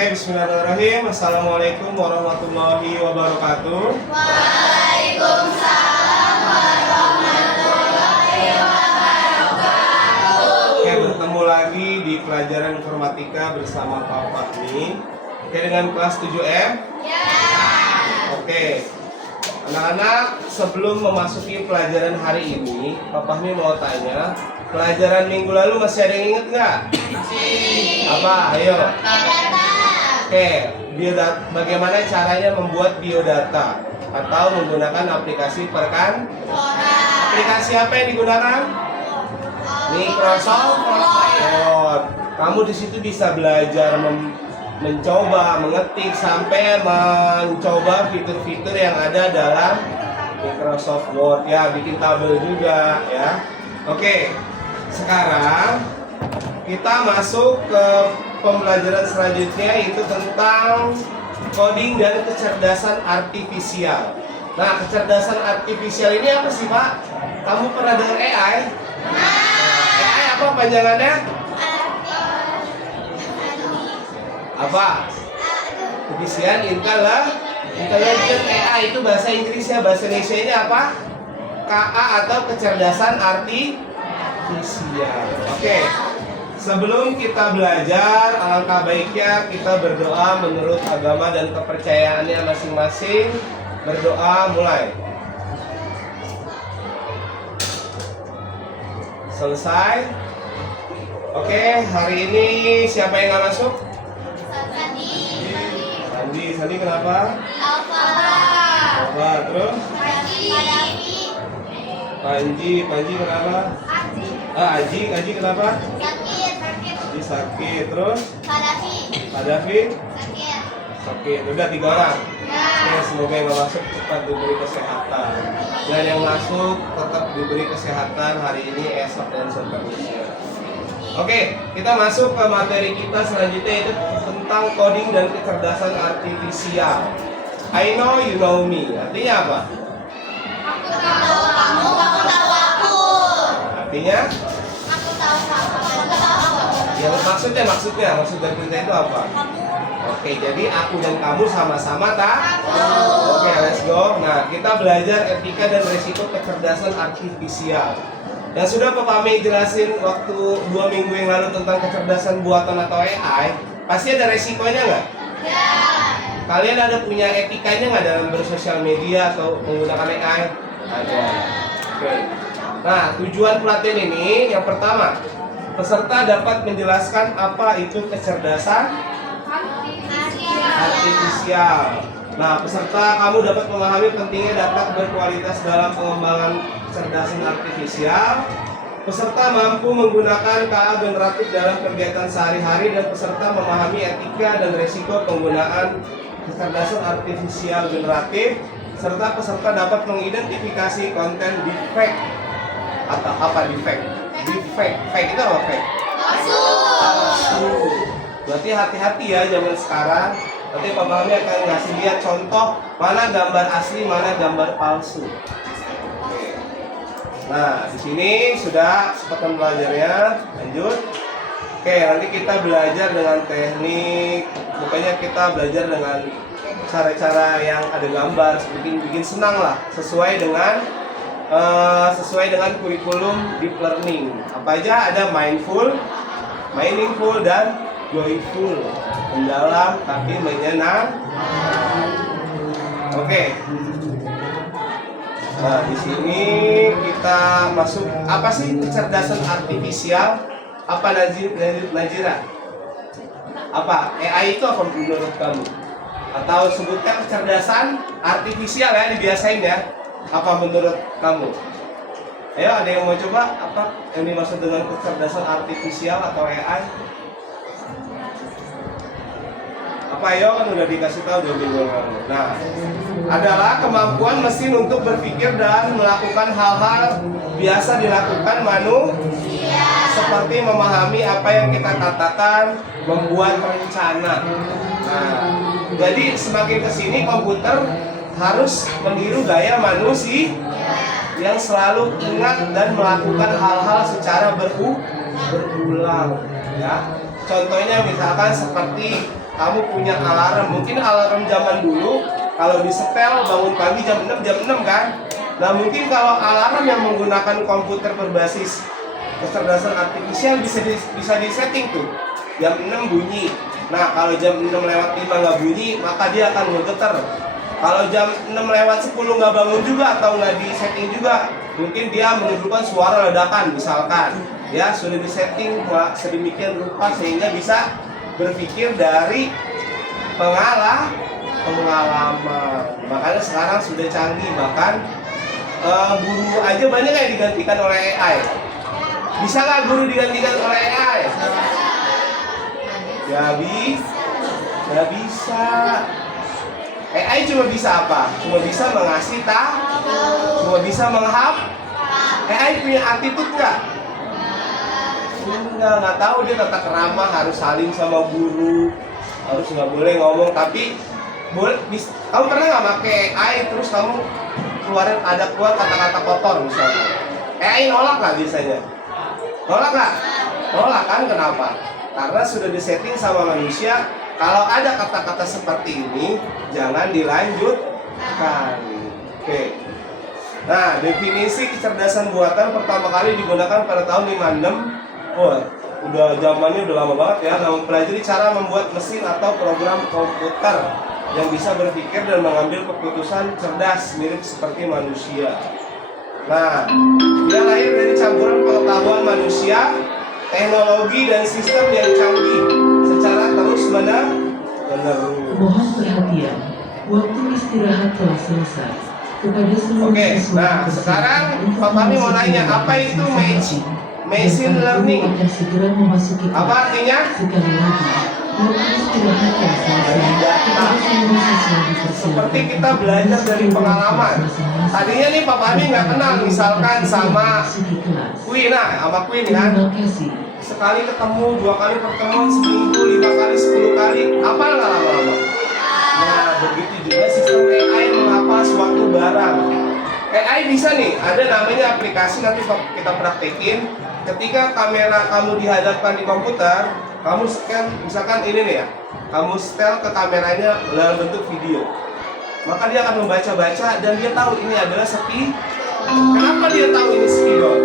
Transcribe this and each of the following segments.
Oke, bismillahirrahmanirrahim. Assalamualaikum warahmatullahi wabarakatuh. Waalaikumsalam warahmatullahi wabarakatuh. Oke, bertemu lagi di pelajaran informatika bersama Pak Fahmi. Oke, dengan kelas 7M. Ya. Oke, anak-anak, sebelum memasuki pelajaran hari ini, Pak Fahmi mau tanya, pelajaran minggu lalu masih ada yang inget nggak? Apa? Ayo. Biodata. Oke, biodata. Bagaimana caranya membuat biodata atau menggunakan aplikasi perkantoran? Aplikasi apa yang digunakan? Microsoft Word. Kamu di situ bisa belajar mencoba, mengetik sampai mencoba fitur-fitur yang ada dalam Microsoft Word. Ya, bikin tabel juga ya. Oke, sekarang kita masuk ke pembelajaran selanjutnya, yaitu tentang coding dan kecerdasan artifisial. Nah, kecerdasan artifisial ini apa sih, Pak? Kamu pernah dengar AI? AI apa panjangannya? Apa? Artificial Intelligent AI itu bahasa Inggrisnya, bahasa Indonesianya apa? KA atau kecerdasan artifisial. Oke. Sebelum kita belajar, alangkah baiknya kita berdoa menurut agama dan kepercayaannya masing-masing. Berdoa mulai. Selesai. Oke, hari ini siapa yang nggak masuk? Sandi kenapa? Apa? Terus? Panji kenapa? Aji kenapa? Aji sakit. Terus? Pak Davi? Sakit. Udah 3 orang. Oke, semoga yang nggak masuk cepat diberi kesehatan. Dan yang masuk tetap diberi kesehatan hari ini, esok dan seterusnya. Oke, kita masuk ke materi kita selanjutnya, yaitu tentang coding dan kecerdasan artifisial. I know you know me. Artinya apa? Aku tahu kamu tahu aku. Artinya? Aku tahu kamu tahu aku. Ya, maksud dari kita itu apa? Oke, jadi aku dan kamu sama-sama tahu. Oke, let's go. Nah, kita belajar etika dan risiko kecerdasan artifisial. Dan sudah Pak Fahmi jelasin waktu 2 minggu yang lalu tentang kecerdasan buatan atau AI. Pasti ada resikonya nggak? Ya. Kalian ada punya etikanya nggak dalam bersosial media atau menggunakan AI? Ada. Oke. Nah, tujuan pelatihan ini yang pertama, peserta dapat menjelaskan apa itu kecerdasan artifisial. Nah, peserta kamu dapat memahami pentingnya data berkualitas dalam pengembangan kecerdasan artifisial. Peserta mampu menggunakan KA generatif dalam kegiatan sehari-hari, dan peserta memahami etika dan risiko penggunaan kecerdasan artifisial generatif, serta peserta dapat mengidentifikasi konten defect. Atau apa defect? Fake itu apa fake? Berarti hati-hati ya zaman sekarang. Nanti Pak Fahmi akan ngasih lihat contoh mana gambar asli, mana gambar palsu. Oke. Nah, di sini sudah kesempatan belajarnya. Lanjut. Oke, nanti kita belajar dengan teknik. Pokoknya kita belajar dengan cara-cara yang ada gambar, bikin senang lah, sesuai dengan kurikulum deep learning. Apa aja ada mindful, meaningful, dan joyful, mendalam tapi menyenangkan. Oke. Nah, di sini kita masuk apa sih kecerdasan artifisial? Apa Najira? Apa AI itu apa menurut kamu? Atau sebutkan kecerdasan artifisial ya, dibiasain ya. Apa menurut kamu? Ayo, ada yang mau coba apa yang dimaksud dengan kecerdasan artifisial atau AI? Apa ayo, kan udah dikasih tahu dari minggu lalu. Nah, adalah kemampuan mesin untuk berpikir dan melakukan hal-hal biasa dilakukan manusia, seperti memahami apa yang kita katakan, membuat rencana. Nah, jadi semakin kesini komputer harus meniru gaya manusia yang selalu ingat dan melakukan hal-hal secara berulang, ya. contohnya misalkan seperti kamu punya alarm. Mungkin alarm zaman dulu kalau disetel bangun pagi jam 6 kan. Nah mungkin kalau alarm yang menggunakan komputer berbasis kecerdasan artifisial bisa disetting tuh jam 6 bunyi. Nah kalau jam 6:05 nggak bunyi maka dia akan ngegeter. Kalau jam 6:10 nggak bangun juga atau nggak disetting juga, mungkin dia menimbulkan suara ledakan misalkan. Ya sudah disetting sedemikian rupa sehingga bisa berpikir dari pengalaman. Makanya sekarang sudah canggih, bahkan guru aja banyak yang digantikan oleh AI. Bisa nggak guru digantikan oleh AI? Nggak bisa. AI cuma bisa apa? Cuma bisa mengasih tahu, cuma bisa AI punya attitude nggak? Nggak tahu. Dia tata kerama, harus saling sama guru, harus nggak boleh ngomong, tapi kamu pernah nggak pakai AI terus kamu keluar kata-kata kotor misalnya? AI nolak nggak biasanya? Nolak nggak? Nolak kan? Kenapa? Karena sudah disetting sama manusia. Kalau ada kata-kata seperti ini jangan dilanjutkan. Oke. Nah, definisi kecerdasan buatan pertama kali digunakan pada tahun 56. Wah, zamannya udah lama banget ya. Nah, mempelajari cara membuat mesin atau program komputer yang bisa berpikir dan mengambil keputusan cerdas mirip seperti manusia. Nah, dia lahir dari campuran pengetahuan manusia, teknologi dan sistem yang canggih secara terus menerus. Mohon perhatian, waktu istirahat telah selesai. Kepada seluruh Oke, siswa nah peserta, sekarang untuk Pak Fahmi mau memasuki nanya, apa kelas itu masing-masing, machine dan learning? akan segera memasuki Apa kelas. artinya? Sekali lagi, waktu istirahat telah selesai. Kepada seluruh siswa dipersilakan Seperti kita untuk belajar memasuki dari kelas pengalaman. masing-masing. Tadinya nih Pak Fahmi nggak kenal misalkan sama Memasuki kelas. Queen, sama Queen kan. Terima kasih. Sekali ketemu, 2 kali pertemuan, seminggu, 5 kali, 10 kali, apal nggak lama-lama? Nah, begitu juga sistem AI menghafal suatu barang. AI bisa nih, ada namanya aplikasi, nanti kita praktekin. Ketika kamera kamu dihadapkan di komputer, kamu scan, misalkan ini nih ya, kamu setel ke kameranya dalam bentuk video, maka dia akan membaca-baca dan dia tahu ini adalah sepi. Kenapa dia tahu ini spidol?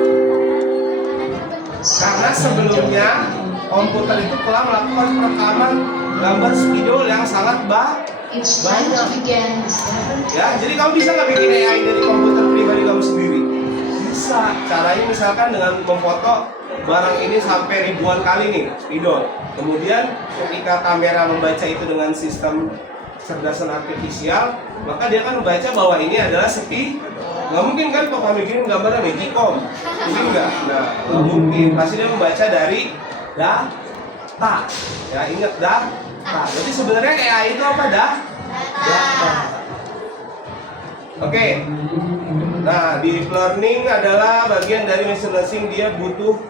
Karena sebelumnya komputer itu telah melakukan perekaman gambar spidol yang sangat banyak. Ya, jadi kamu bisa nggak bikin AI dari komputer pribadi kamu sendiri? Bisa. Caranya misalkan dengan memfoto barang ini sampai ribuan kali nih spidol. Kemudian ketika kamera membaca itu dengan sistem kecerdasan artifisial, maka dia akan membaca bahwa ini adalah sepi. Nggak mungkin kan Pak Fahmi kirim gambarnya Magicom, mungkin nggak? Nah, nggak mungkin. Pasti dia membaca dari data. Ya, ingat data. Jadi sebenarnya AI itu apa data. Oke. Nah, deep learning adalah bagian dari machine learning. Dia butuh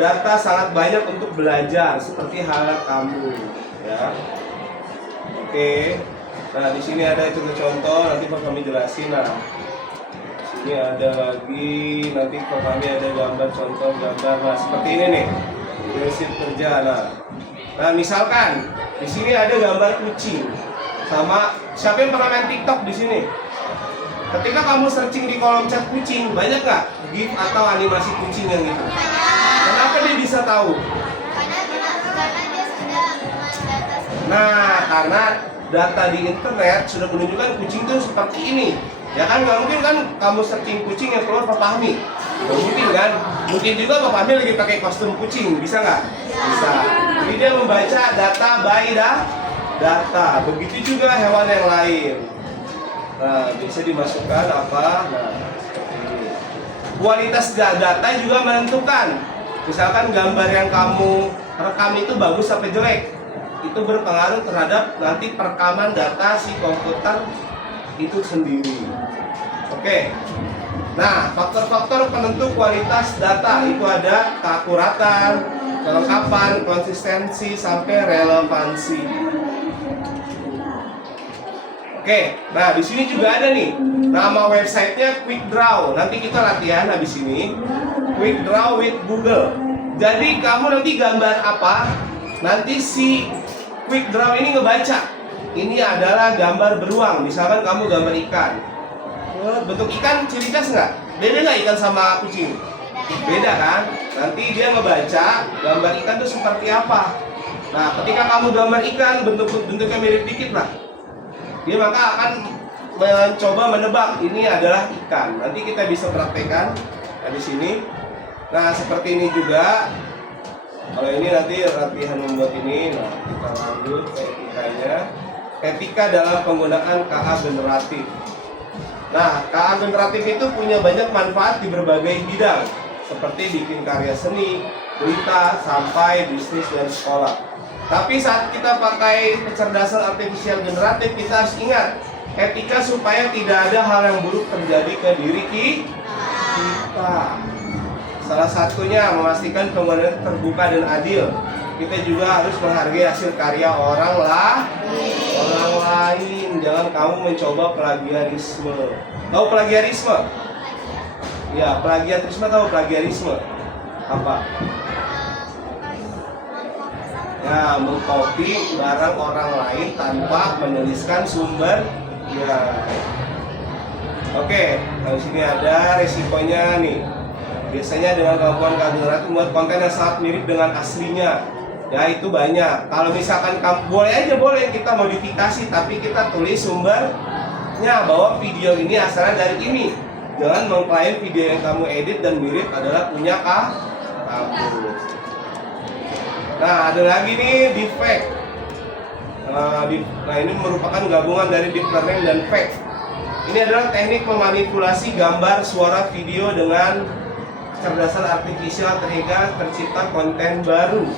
data sangat banyak untuk belajar, seperti halnya kamu, ya. Oke. Nah, di sini ada contoh-contoh, nanti Pak Fahmi jelasin. Nah, ini ada lagi, nanti Pak Fahmi ada gambar contoh gambar. Nah, seperti ini nih, prinsip kerja. Nah, misalkan di sini ada gambar kucing. Sama siapa yang pernah main TikTok di sini? Ketika kamu searching di kolom chat kucing, banyak nggak GIF atau animasi kucing yang gitu? Kenapa dia bisa tahu? Karena dia sudah mendata. Nah, karena data di internet sudah menunjukkan kucing itu seperti ini. Ya kan, nggak mungkin kan kamu searching kucing yang keluar Pak Fahmi. Nggak mungkin kan? Mungkin juga Pak Fahmi lagi pakai kostum kucing, bisa nggak? Bisa. Jadi dia membaca data by data. Begitu juga hewan yang lain. Nah, bisa dimasukkan apa? Nah, ini. Kualitas data juga menentukan. Misalkan gambar yang kamu rekam itu bagus sampai jelek, itu berpengaruh terhadap nanti perekaman data si komputer itu sendiri. Oke. Nah, faktor-faktor penentu kualitas data itu ada keakuratan, kelengkapan, konsistensi, sampai relevansi. Oke, nah di sini juga ada nih nama websitenya Quick Draw. Nanti kita latihan habis ini. Quick Draw with Google. Jadi kamu nanti gambar apa, nanti si quick draw ini ngebaca ini adalah gambar beruang. Misalkan kamu gambar ikan. Bentuk ikan ciri khas nggak? Beda nggak ikan sama kucing? Beda kan? Nanti dia ngebaca gambar ikan itu seperti apa. Nah, ketika kamu gambar ikan bentuknya mirip dikit lah, dia maka akan mencoba menebak ini adalah ikan. Nanti kita bisa praktekkan di sini. Nah, seperti ini juga. Kalau ini nanti latihan membuat ini. Nah, kita lanjut ke etikanya. Etika dalam penggunaan KA generatif. Nah, KA generatif itu punya banyak manfaat di berbagai bidang, seperti bikin karya seni, berita, sampai bisnis dan sekolah. Tapi saat kita pakai kecerdasan artifisial generatif, kita harus ingat etika supaya tidak ada hal yang buruk terjadi ke diri kita. Salah satunya memastikan penggunaan terbuka dan adil. Kita juga harus menghargai hasil karya orang lain. Jangan kamu mencoba plagiarisme. Tahu plagiarisme? Ya, plagiarisme tahu plagiarisme? Apa? Ya, mengcopy barang orang lain tanpa menuliskan sumber. Ya. Oke, di sini ada resikonya nih. Biasanya dengan kemampuan generatif membuat konten yang sangat mirip dengan aslinya. Ya, itu banyak. Kalau misalkan kamu boleh kita modifikasi, tapi kita tulis sumbernya bahwa video ini asalnya dari ini. Jangan mengklaim video yang kamu edit dan mirip adalah punya kamu. Nah, ada lagi nih deepfake. Nah, ini merupakan gabungan dari deep learning dan fake. Ini adalah teknik memanipulasi gambar, suara, video dengan kecerdasan artifisial sehingga tercipta konten baru.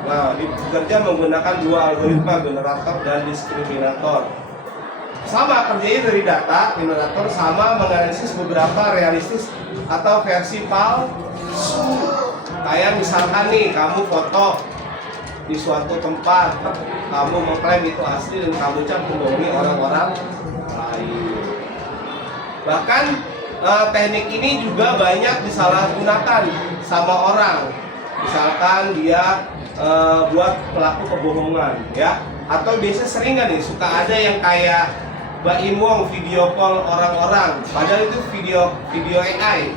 Nah, bekerja menggunakan dua algoritma, generator dan diskriminator. Sama kerjanya dari data, generator sama menganalisis beberapa realistis atau versi palsu. Kayak misalkan nih, kamu foto di suatu tempat, kamu mengklaim itu asli dan kamu membohongi orang-orang lain. Bahkan teknik ini juga banyak disalahgunakan sama orang. Misalkan dia buat pelaku kebohongan, ya. Atau biasanya sering kan nih, suka ada yang kayak Mbak Imong video call orang-orang, padahal itu video AI,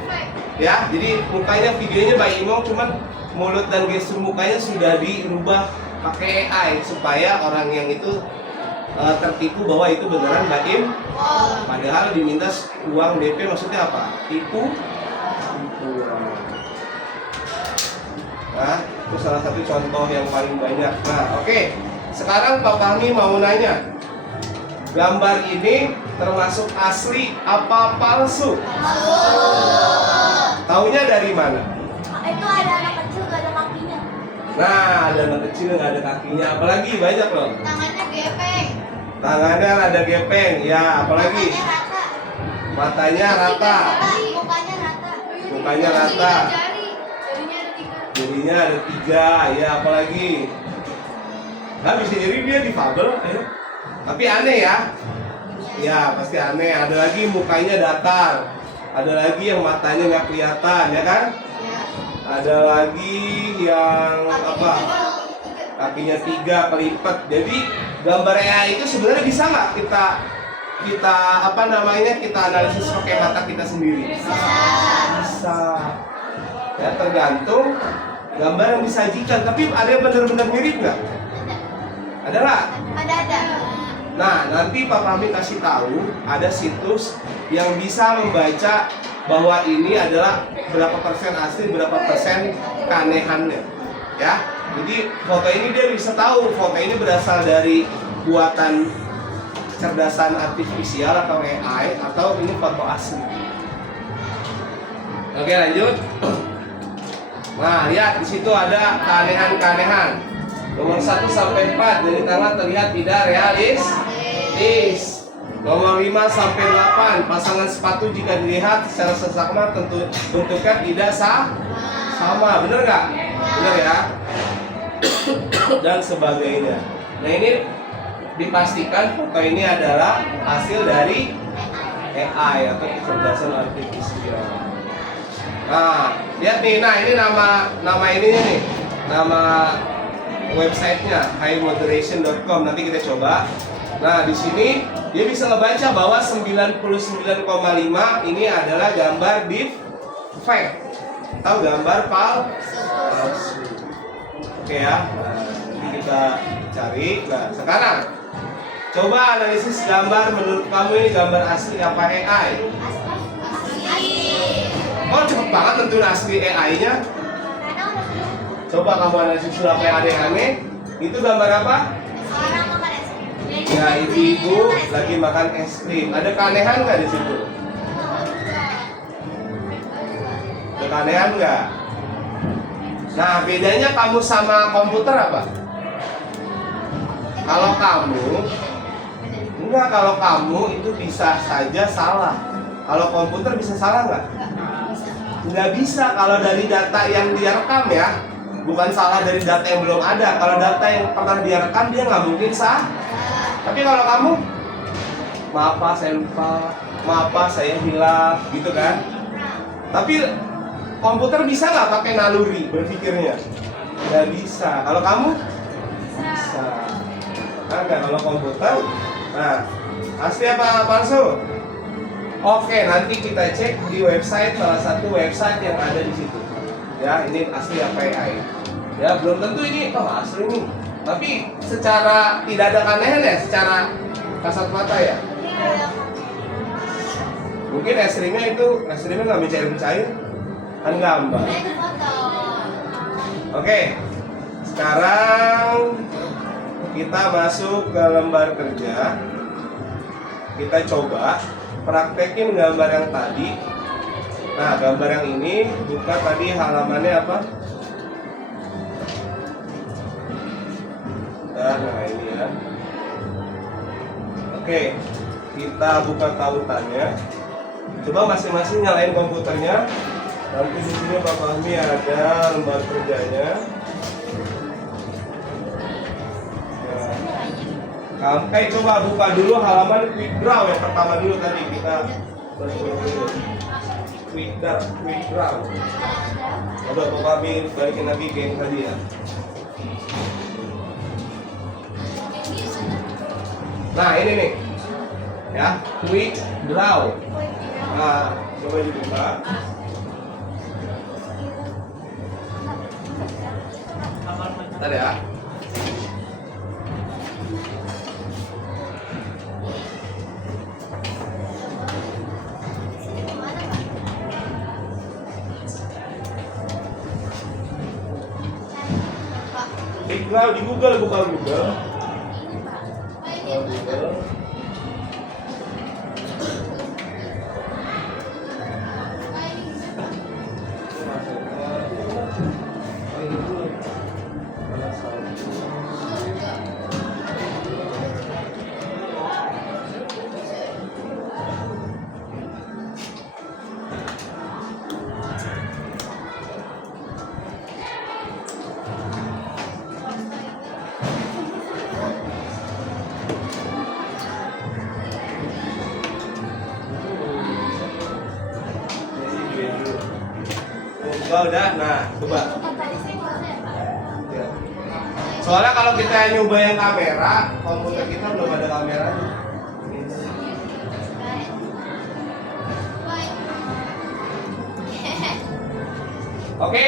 ya. Jadi mukanya videonya Mbak Imong, cuman mulut dan gestur mukanya sudah dirubah pakai AI supaya orang yang itu tertipu bahwa itu beneran Mbak Im. Padahal diminta uang DP, maksudnya apa? Tipu. Nah, itu salah satu contoh yang paling banyak. Nah, oke. Sekarang Pak Fahmi mau nanya, gambar ini termasuk asli apa palsu? Taunya dari mana? Itu ada anak kecil gak ada kakinya. Nah, ada anak kecil nggak ada kakinya. Apalagi banyak loh. Tangannya gepeng. Tangannya ada gepeng. Ya, apalagi? Matanya rata. Matanya rata. Mukanya rata. Mukanya rata. Jarinya ada 3. Jadinya ada 3. Ya, apalagi? Nah, bisa jadi dia difabel. Tapi aneh ya. Ya, pasti aneh. Ada lagi mukanya datar. Ada lagi yang matanya nggak kelihatan, ya kan? Ada lagi yang apa? Kakinya 3 kelipat. Jadi gambar AI itu sebenarnya bisa nggak kita apa namanya, kita analisis pakai mata kita sendiri? Bisa. Ya, tergantung gambar yang disajikan. Tapi ada yang benar-benar mirip nggak? Ada nggak? Ada. Nah, nanti Pak Fahmi kasih tahu ada situs yang bisa membaca bahwa ini adalah berapa persen asli, berapa persen keanehannya, ya. Jadi foto ini dia bisa tahu foto ini berasal dari buatan kecerdasan artifisial atau AI atau ini foto asli. Oke, lanjut. Nah, lihat di situ ada keanehan-keanehan. Nomor 1 sampai 4 dari tangan terlihat tidak realistis. Nomor 5 sampai 8 pasangan sepatu jika dilihat secara seksama tentu bentuknya tidak sama. Bener nggak? Bener ya. Dan sebagainya. Nah, ini dipastikan foto ini adalah hasil dari AI atau kecerdasan artifisial. Nah, lihat nih. Nah, ini nama ininya nih. Nama websitenya highmoderation.com. Nanti kita coba. Nah, di sini dia bisa ngebaca bahwa 99,5 ini adalah gambar defect atau gambar palsu. Oke ya. Nah, nanti kita cari. Nah, sekarang coba analisis gambar. Menurut kamu ini gambar asli apa AI? Asli. Oh, cepet banget nentuin asli AI-nya. Karena udah belum. Coba kamu analisis dulu apa yang aneh-aneh. Itu gambar apa? Orang makan es krim. Ya, ibu lagi makan es krim. Ada keanehan nggak di situ? Ada keanehan nggak? Nah, bedanya kamu sama komputer apa? Kalau kamu itu bisa saja salah. Kalau komputer bisa salah nggak? Nggak bisa. Kalau dari data yang dia rekam ya, bukan salah dari data yang belum ada. Kalau data yang pernah dia rekam dia nggak mungkin salah. Tapi kalau kamu, maaf Pak, saya lupa, maaf Pak, saya hilang, gitu kan? Tapi komputer bisa nggak pakai naluri berpikirnya? Nggak bisa. Kalau kamu? Bisa. Ada kalau komputer. Nah, asli apa palsu? Oke, nanti kita cek di website, salah satu website yang ada di situ. Ya, ini asli apa AI? Ya, belum tentu ini asli nih. Tapi secara tidak ada keanehan ya, secara kasat mata ya. Mungkin es krimnya nggak mencair-mencair, kan gambar. Oke, sekarang kita masuk ke lembar kerja. Kita coba praktekin gambar yang tadi. Nah, gambar yang ini buka tadi halamannya apa? Nah, ini ya. Oke, kita buka tautannya. Coba masing-masing nyalain komputernya. Nanti di sini Pak Fahmi ada lembar kerjanya. Nah, coba buka dulu halaman quick draw yang pertama dulu tadi kita dulu. Quick draw. Udah Pak Fahmi balikin lagi ke yang tadi ya. Nah, ini nih. Ya, quick draw. Nah, coba dibuka. Bentar ya. Quick draw di Google, buka Google. Udah, nah coba. Ya. Soalnya kalau kita nyoba yang kamera, komputer kita belum ada kameranya. Oke?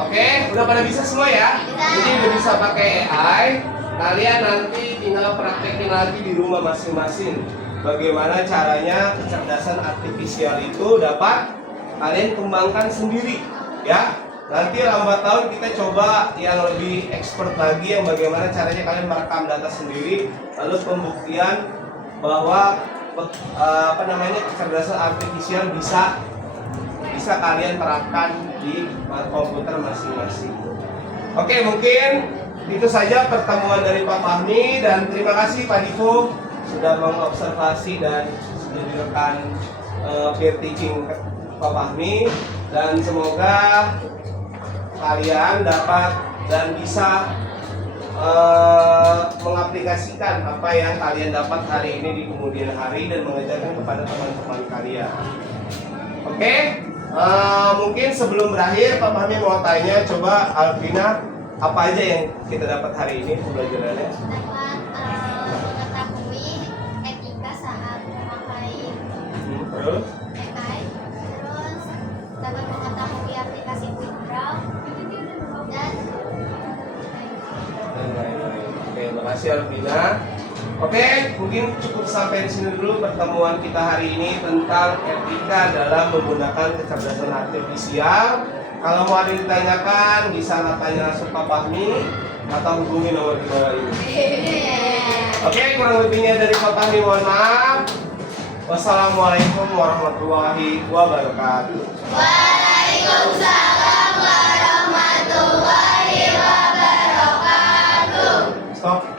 Oke, udah pada bisa semua ya? Jadi udah bisa pakai AI. Kalian nanti tinggal praktekin lagi di rumah masing-masing. Bagaimana caranya kecerdasan artifisial itu dapat kalian kembangkan sendiri, ya. Nanti lambat tahun kita coba yang lebih expert lagi, yang bagaimana caranya kalian merekam data sendiri, lalu pembuktian bahwa kecerdasan artifisial bisa kalian terapkan di komputer masing-masing. Oke, mungkin itu saja pertemuan dari Pak Fahmi, dan terima kasih Pak Divo sudah mengobservasi dan sudah direkam peer teaching Pak Fahmi, dan semoga kalian dapat dan bisa mengaplikasikan apa yang kalian dapat hari ini di kemudian hari dan mengajarkan kepada teman-teman kalian. Oke? Mungkin sebelum berakhir Pak Fahmi mau tanya, coba Alvina, apa aja yang kita dapat hari ini pembelajarannya? Dapat mengetahui etika saat memakai Terus? AI, terus dapat mengetahui aplikasi Withdraw dan Dan lain-lain. Oke, makasih Alvina. Oke, mungkin cukup sampai di sini dulu pertemuan kita hari ini tentang etika dalam menggunakan kecerdasan artifisial. Kalau mau ada yang ditanyakan, bisa tanya langsung Pak Fahmi atau hubungi nomor di bawah ini. Oke, kurang lebihnya dari Pak Fahmi mohon maaf. Wassalamualaikum warahmatullahi wabarakatuh. Waalaikumsalam warahmatullahi wabarakatuh. Stop.